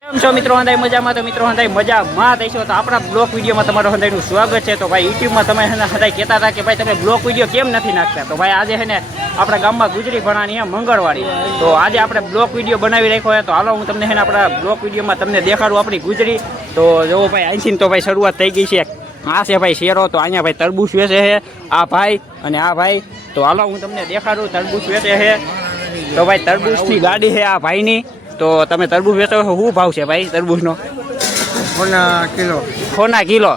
કેમ છો મિત્રો? હંધાઈ મજામાં? તો મિત્રો હંધાઈ મજામાં થઈશો તો આપણા બ્લોગ વિડીયોમાં તમારું હંધાઈનું સ્વાગત છે. તો ભાઈ યુટ્યુબમાં તમે હંધાઈ કહેતા હતા કે ભાઈ તમે બ્લોગ વિડીયો કેમ નથી નાખતા, તો ભાઈ આજે છે ને આપણા ગામમાં ગુજરી ભણાની છે મંગળવારી, તો આજે આપણે બ્લોગ વિડીયો બનાવી રાખ્યો છે. તો હાલો હું તમને છે ને આપણા બ્લોગ વિડીયોમાં તમને દેખાડું આપણી ગુજરી. તો જો ભાઈ અહીંથી તો ભાઈ શરૂઆત થઈ ગઈ છે. આ છે ભાઈ શેરો, તો અહીંયા ભાઈ તરબૂચ વેચે છે આ ભાઈ અને આ ભાઈ. તો હાલો હું તમને દેખાડું તરબૂચ વેચે છે. તો ભાઈ તરબૂચની ગાડી છે આ ભાઈની. તો તમે તરબૂચ વેચો છો, શું ભાવ છે ભાઈ તરબૂચનો? ખોના કિલો.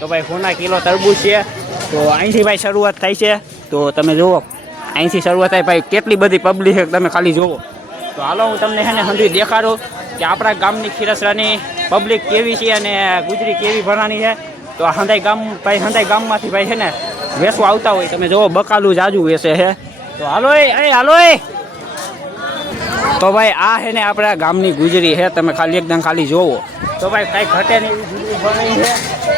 તો ભાઈ ખોના કિલો તરબૂચ છે. તો અહીંથી ભાઈ શરૂઆત થાય છે. તો તમે જુઓ અહીંથી શરૂઆત થાય ભાઈ, કેટલી બધી પબ્લિક છે તમે ખાલી જુઓ. તો હાલો હું તમને છે ને હંધી દેખાડું કે આપણા ગામની ખીરસરાની પબ્લિક કેવી છે અને ગુજરી કેવી ભરાણી છે. તો હંધાઈ ગામ ભાઈ હંધાઈ ગામમાંથી ભાઈ છે ને વેચવા આવતા હોય, તમે જુઓ બકાલું જાજુ વેચે છે. તો હાલો હાલો. તો ભાઈ આ છે ને આપણા ગામની ગુજરી છે, તમે ખાલી એકદમ ખાલી જોવો. તો ભાઈ કાંઈ ઘટે નહીં એવી ગુજરી બનાવી છે.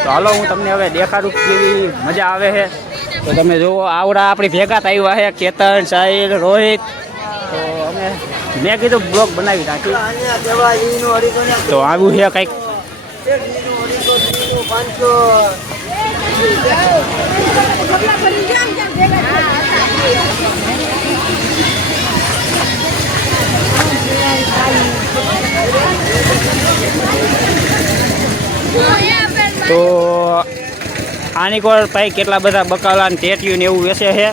તો હાલો હું તમને હવે દેખાડું કેવી મજા આવે છે. તો તમે જુઓ આવડા આપણી ભેગા આવ્યા છે કેતન, સાહિલ, રોહિત. તો અમે મેં કીધું બ્લોગ બનાવી નાખી. તો આવું છે કંઈક. તો આની કોર ભાઈ કેટલા બધા બકાલા ને ટેટિયું ને એવું વેચે છે.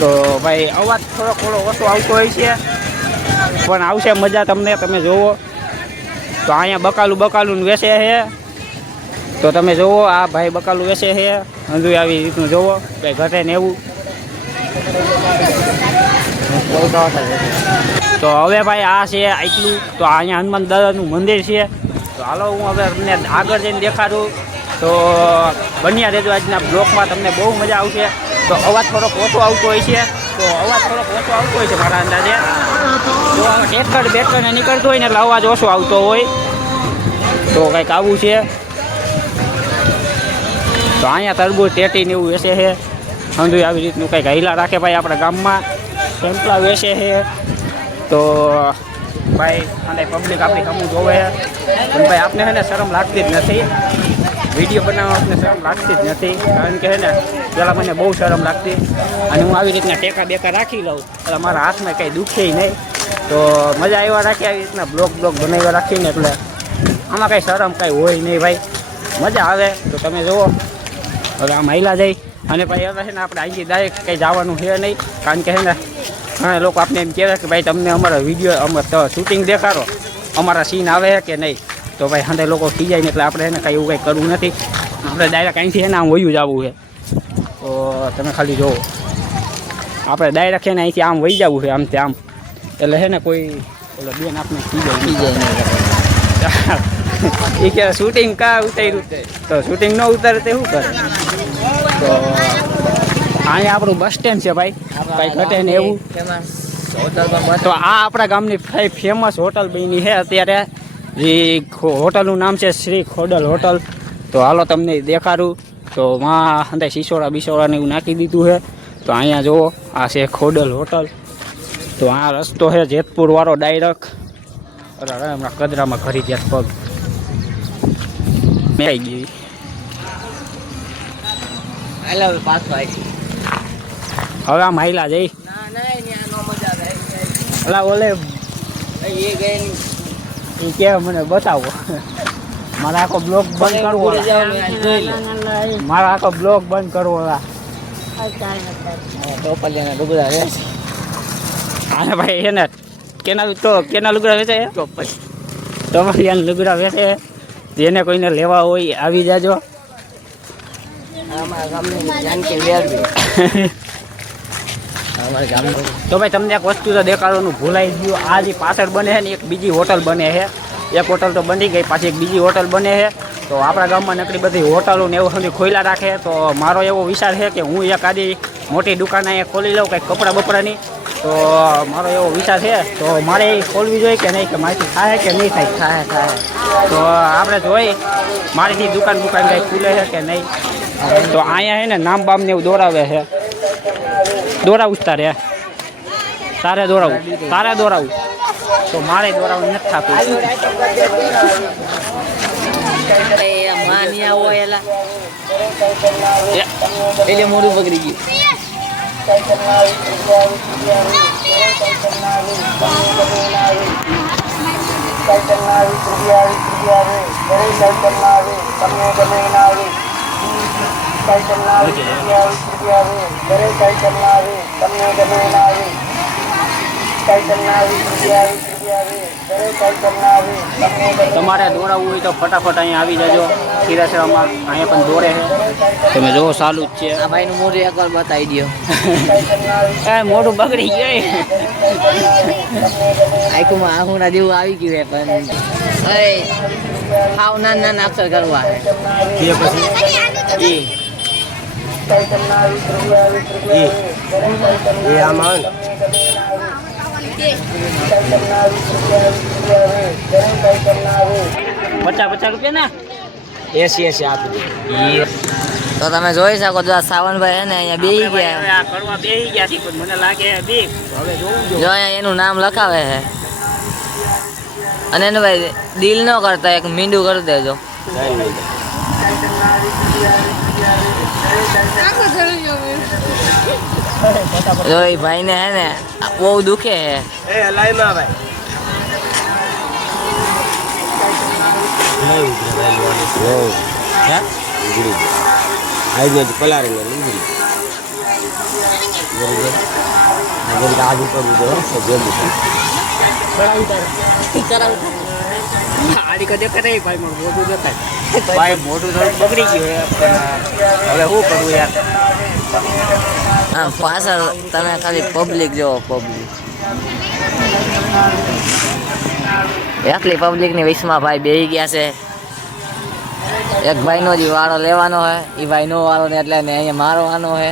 તો ભાઈ અવાજ થોડો ઓછો આવતો હોય છે, પણ આવશે મજા તમને, તમે જુઓ. તો અહીંયા બકાલું વેચે છે. તો તમે જુઓ આ ભાઈ બકાલું વેચે છે, હંધુ આવી રીતનું જુઓ ભાઈ ઘટે ને એવું. તો હવે ભાઈ આ છે આટલું. તો અહીંયા હનુમાન દાદાનું મંદિર છે. તો હાલો હું હવે તમને આગળ જઈને દેખાડું. તો બન્યા રહેજો આજના બ્લોકમાં, તમને બહુ મજા આવશે. તો અવાજ થોડોક ઓછો આવતો હોય છે. મારા અંદાજે. જો ટ્રેક્ટર બેક્ટર નીકળતું હોય ને એટલે અવાજ ઓછો આવતો હોય. તો કંઈક આવું છે. તો અહીંયા તરબૂચ ટેટી ને એવું વેચે છે, સમજુ આવી રીતનું કંઈક હૈલા રાખે ભાઈ આપણા ગામમાં. સેમ્પલા વેચે છે. તો ભાઈ અને પબ્લિક આપણી કમું જોવે પણ ભાઈ આપણે છે ને શરમ લાગતી જ નથી, વિડીયો બનાવવા આપણે શરમ લાગતી જ નથી. કારણ કે છે ને પહેલાં મને બહુ શરમ લાગતી, અને હું આવી રીતના ટેકા બેકા રાખી લઉં એટલે મારા હાથમાં કંઈ દુખે નહીં. તો મજા આવ્યા રાખી આવી રીતના બ્લોગ બનાવ્યા રાખીને, એટલે આમાં કંઈ શરમ કંઈ હોય નહીં ભાઈ, મજા આવે. તો તમે જુઓ હવે આમ હાઈલા જઈ અને ભાઈ હવે છે ને આપણે અહીંથી ડાયરેક્ટ કંઈ જવાનું છે નહીં. કારણ કે છે ને ઘણા લોકો આપણે એમ કહેવાય કે ભાઈ તમને અમારા વિડીયો શૂટિંગ દેખાડો, અમારા સીન આવે છે કે નહીં. તો ભાઈ હંધે લોકો ખીજાય ને એટલે આપણે એને કંઈ એવું કંઈ કરવું નથી. આપણે ડાયરેક્ટ અહીંથી એને આમ વયું જવું છે. તો તમે ખાલી જુઓ આપણે ડાયરેક્ટ છે ને અહીંથી આમ વહી જવું છે, આમ તે આમ. એટલે છે ને કોઈ એટલે બેન આપણે ખીજાય નહીં. એ કે શૂટિંગ કા ઉતાર્યું, તો શૂટિંગ ન ઉતારે તે શું કરે. તો અહીંયા આપણું બસ સ્ટેન્ડ છે ભાઈ, કંઈ ઘટે ને એવું. તો આ આપણા ગામની ફેમસ હોટલ બની છે અત્યારે, જે હોટલનું નામ છે શ્રી ખોડલ હોટલ. તો હાલો તમને દેખાડું. તો માં અંદર શીશોડા ને એવું નાખી દીધું છે. તો અહીંયા જુઓ આ છે ખોડલ હોટલ. તો આ રસ્તો છે જેતપુર વાળો ડાયરેક્ટ. અરે હમણાં કદરામાં ઘરી જ્યાં પગ મેં ગઈ. હવે આમ હાઈલા જઈ અલા ઓલે એ કે મને બતાવો, મારે આખો બ્લોગ બંધ કરવો, હા ભાઈ એને કેના લુગડા વેચે, ટોપલિયાના લુગડા વેચે. જેને કોઈને લેવા હોય આવી જાજો. તો ભાઈ તમને એક વસ્તુ તો દેખાડવાનું ભૂલાઈ ગયું. આ જે પાછળ બને છે ને એક બીજી હોટલ બને છે. એક હોટલ તો બની ગઈ, પાછી એક બીજી હોટલ બને છે. તો આપણા ગામમાં નકરી બધી હોટલો ને એવું સુધી ખોલ્યા રાખે. તો મારો એવો વિચાર છે કે હું એક આદી મોટી દુકાન અહીંયા ખોલી લઉં, કંઈક કપડાં બપડાની. તો મારો એવો વિચાર છે. તો મારે એ ખોલવી જોઈએ કે નહીં, કે મારીથી થાય કે નહીં થાય. તો આપણે જોઈ મારીથી દુકાન કંઈ ખુલે છે કે નહીં. તો અહીંયા છે ને નામ બામ ને એવું દોરાવે છે. દોરાવું તારે દોરાવું. તો મારે દોરાવું નથી થતું. માનિયા હોય એલા એટલે મોઢું પકડી ગયું. તમારે દોરાવવું હોય તો ફટાફટ અહીંયા આવી જજો. ખીરાસરામાં અહીંયા પણ દોરે છે, તમે જોવો ચાલુ જ છે. આ ભાઈનું મોઢું એકવાર બતાવી દો. મોઢું બગડી ગયું. આખુંમાં આહુના જેવું આવી ગયું હે પણ હાવ નાના નાના અક્ષર કરવા ₹50 ના 80 આપી તો તમે જોઈ શકો છો. આ સાવનભાઈ હે ને અહીંયા બેહી ગયા. આ કરવા બેહી ગયા છે પણ મને લાગે બીક. હવે જોવું જો અહીંયા એનું નામ લખાવે છે. અને એનું ભાઈ દિલ ન કરતા એક મીંડું કરી દેજો. જો એ ભાઈ ને હે ને બહુ દુખે હે. ભાઈ મોટું થોડું બગડી ગયું હવે શું કરવું યાર. આમ પાછળ તમે ખાલી પબ્લિક જોવો. પબ્લિક એકલી પબ્લિક ની વિશમાં ભાઈ બેહી ગયા છે. એક ભાઈ નો જ વાળો લેવાનો હે. એ ભાઈ નો વાળો ને એટલે ને અહીંયા મારવાનો હે.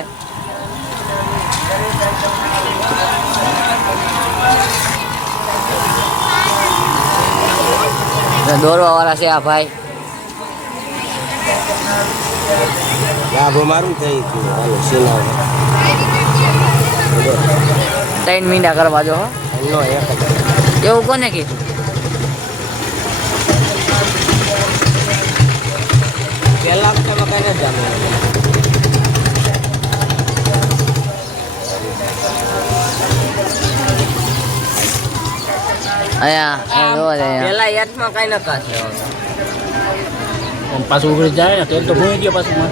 દોરવા વાળા છે આ ભાઈ. મારું થઈ ગયું. 3 મીંડા કરવા જો. એવું કોને કીધું? પેલા કઈ નથી જાણવું. અહીંયા જોવા જાય. પેલા યાદમાં કઈ નકા છે. પાછું ઉઘડી જાય ને તેલ તો ભૂઈ ગયો પાછું.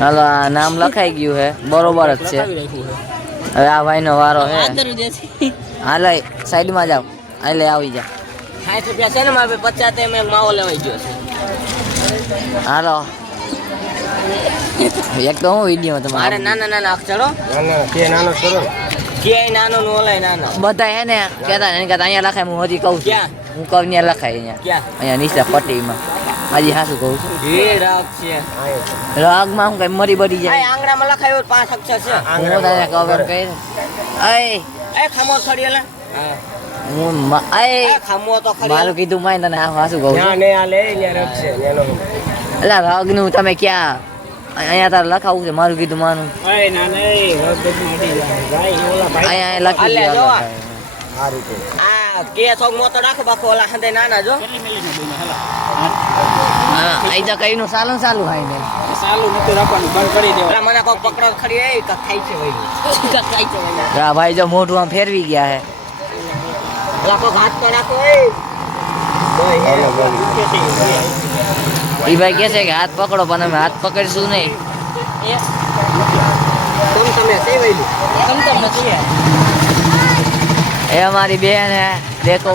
હાલો આ નામ લખાઈ ગયું હે. બરોબર જ છે. હવે આ ભાઈ નો વારો હે. હાલ સાઈડમાં જાવ. હાલે આવી જા. 60 રૂપિયા છે ને મારે 50 એમ માવો લેવાઈ ગયો છે. હાલો એક તો હું વિડીયો મારે તમારે નાના નાના અક્ષરો નાનો કરો કે નાનો નો ઓલાય નાનો બધા હે ને કેતા એને કહેતા અહીંયા લખાય. હું હજી કહું છું. ક્યાં? હું કહું ત્યાં લખાય અહીંયા. ક્યાં? અહીંયા નીચે પટ્ટીમાં. હજી હાસું કહું છું. એ રાગ છે. રાગમાં હું કઈ મરી બળી આ જાય. આંગળામાં લખાયો 5 અક્ષર છે. હું તને ખબર કઈ એ ખામો છોડી એલા. હું ખામો તો ખરી. મારું કીધું માય તને હાસું કહું છું. ને આ લે લે રગ છે એનો. એટલે રાગનું તમે ક્યાં અહીંયા તારે લખાવું છે. મારું કીધું માનું અહીંયા લખી અલે જો. દો. આ રીતે આ કે થોક મોતો રાખો બાકો ઓલા હંદે નાના જો. હા અહીં તો કઈનું ચાલુ હાઈ ને ચાલુ નથી રાખવાનું, બંધ કરી દેવાનું. ઓલા મને કોક પકડો ખડી એ ક ખાઈ છે ભાઈ. ક ખાઈ છે ભાઈ. આ ભાઈ જો મોઢું આમ ફેરવી ગયા હે. ઓલા કોક હાથ પર રાખો એ. એ ભાઈ કહે છે કે હાથ પકડો પણ અમે હાથ પકડીશું નહીં. તમે સે વઈલી. તમ નથી. એ અમારી બેન હે દેખો.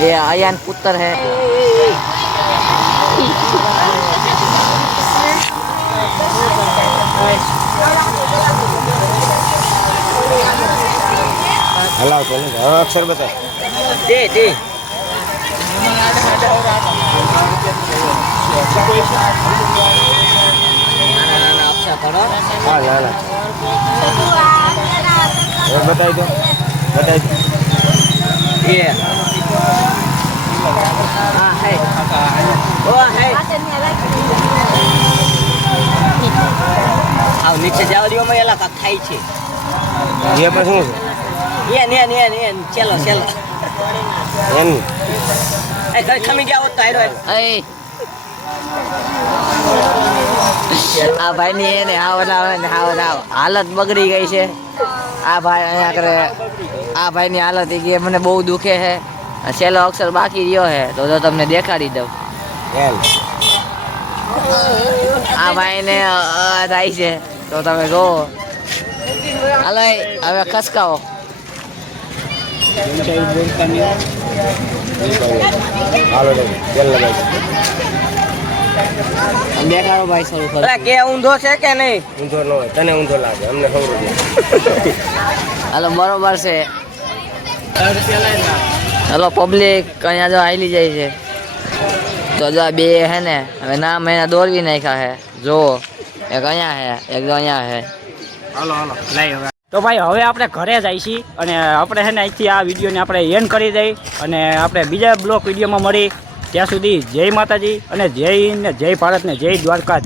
ये आयान पुत्र है. હલાવ તો ને અક્ષર બતા દે નાના અક્ષર કરો. હા નાના બતાવી દો ये हाँ है ओ है આવ નીચે જવા દો અમે એલા કાક થાય છે એ પણ શું એ ચલો ચલો છે એમ એ ઘર ખમી ગયા હોત તો હારો એ આ ભાઈની એને હાવ હાલત બગડી ગઈ છે. આ ભાઈ અહીંયા કરે આ ભાઈની હાલત એ કે મને બહુ દુખે છે. છેલ્લો અક્ષર બાકી રહ્યો છે તો તમને દેખાડી દઉં. એમ આ ભાઈને થાય છે તો તમે જોવો. હાલો હવે ખસકાવો. હાલો તેલ લગાવી દેખાડો ભાઈ શરૂ કરો. અલા કે ઊંધો છે કે નહીં ઊંધો ન હોય તને ઊંધો લાગે અમને ખબર છે હાલો બરોબર છે. હાલો પબ્લિક અહીંયા જો હાલી જાય છે તો જો આ બે હે ને હવે નામ એના દોરવી નાખ્યા છે. જો એક અહીંયા છે એક જો અહીંયા છે. હાલો લઈ હવે. તો ભાઈ હવે આપણે ઘરે જાય છીએ અને આપણે છે ને અહીંથી આ વિડીયોને આપણે એન્ડ કરી દઈ અને આપણે બીજા બ્લોગ વિડીયોમાં મળી. ત્યાં સુધી જય માતાજી અને જય હિન્દ ને જય ભારત ને જય દ્વારકા.